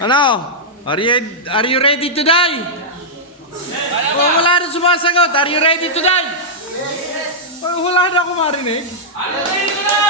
Ano? Are you ready to die? Oh, wala na sumasagot. Are you ready to die? Oh, wala na ako marinig. Are you ready to die?